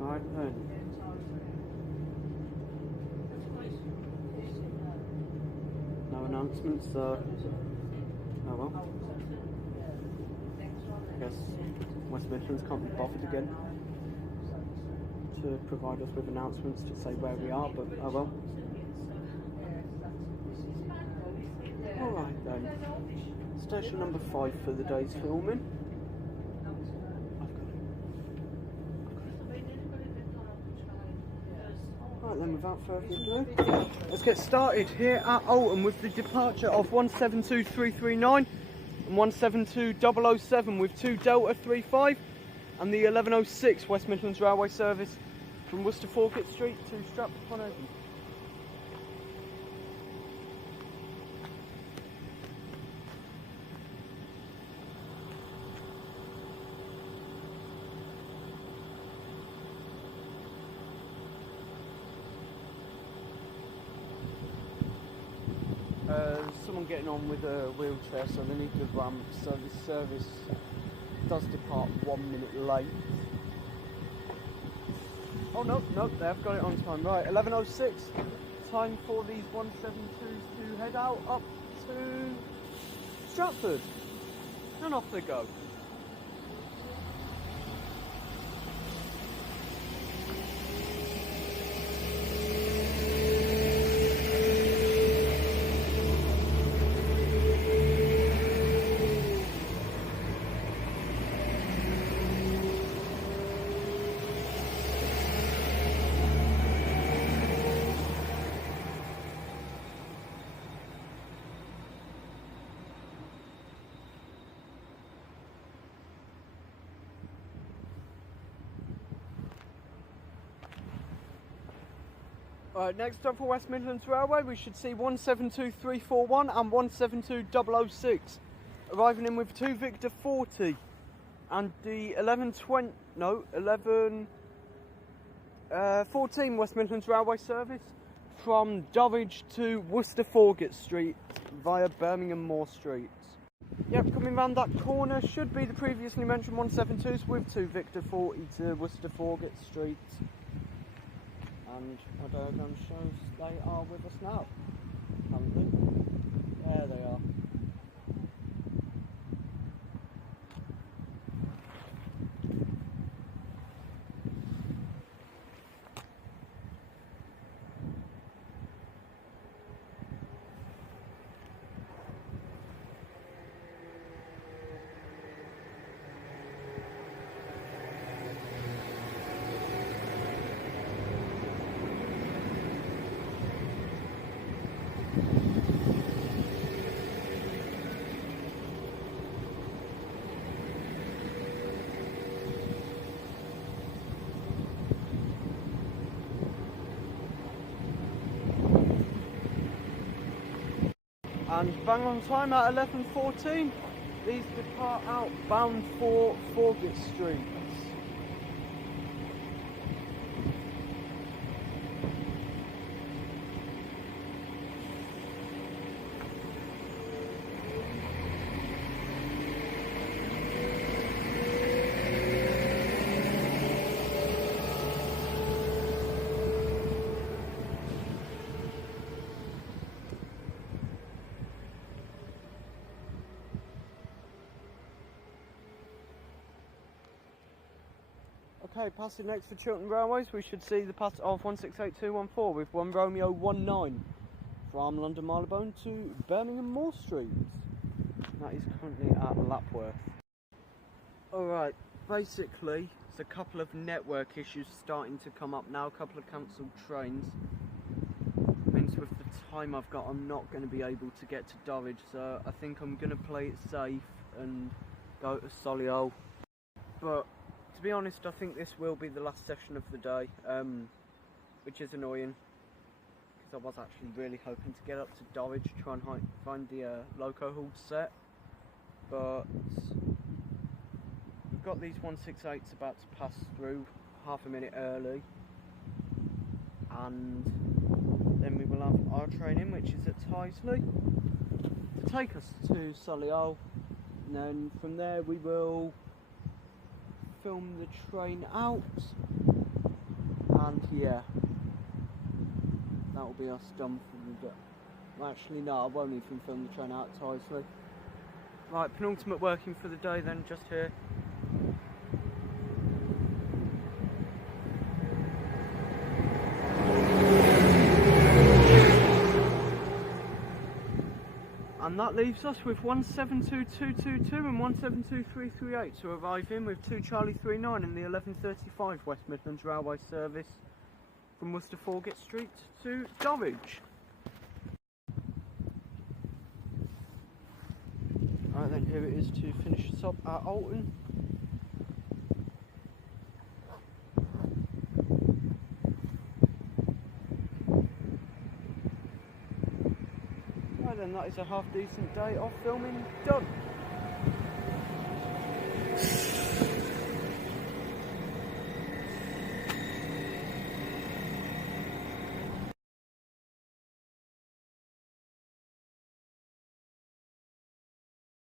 Right then. No announcements, so oh well. I guess West Midlands can't be bothered again to provide us with announcements to say where we are, but oh well. Alright then. Station number 5 for the day's filming. Right then, without further ado, let's get started here at Olton with the departure of 172339 and 172007 with 2 Delta 35 and the 1106 West Midlands Railway service from Worcester Forgate Street to Stratford-upon-Avon. Someone getting on with a wheelchair, so they need the ramp, so this service does depart 1 minute late. Oh no, they've got it on time. Right, 11:06, time for these 172s to head out up to Stratford, and off they go. Right, next up for West Midlands Railway, we should see 172341 and 172006 arriving in with 2 Victor 40 and the 14 West Midlands Railway service from Dulwich to Worcester Forgate Street via Birmingham Moor Street. Yep, coming round that corner should be the previously mentioned 172s with 2 Victor 40 to Worcester Forgate Street. And my diagram shows they are with us now. There they are. And bang on time at 11:14, these depart out bound for Forgate Street. Okay, passing next for Chiltern Railways, we should see the pass of 168214 with 1 Romeo 19 from London Marylebone to Birmingham Moor Street. That is currently at Lapworth. Alright, basically, there's a couple of network issues starting to come up now, a couple of cancelled trains. Means with the time I've got, I'm not going to be able to get to Dulwich, so I think I'm going to play it safe and go to Solihull. But to be honest, I think this will be the last session of the day, which is annoying, because I was actually really hoping to get up to Dorridge to try and find the loco hauled set, but we've got these 168s about to pass through half a minute early, and then we will have our train in, which is at Tyseley, to take us to Solihull, and then from there we will film the train out, and yeah, that will be us done for the day. Well, actually no, I won't even film the train out at Tyseley. Right, penultimate working for the day then, just here. And that leaves us with 172222 and 172338 to arrive in with 2 Charlie 39 in the 11:35 West Midlands Railway service from Worcester Foregate Street to Dorridge. Right then, here it is to finish us up at Olton. Right then, that is a half decent day of filming done.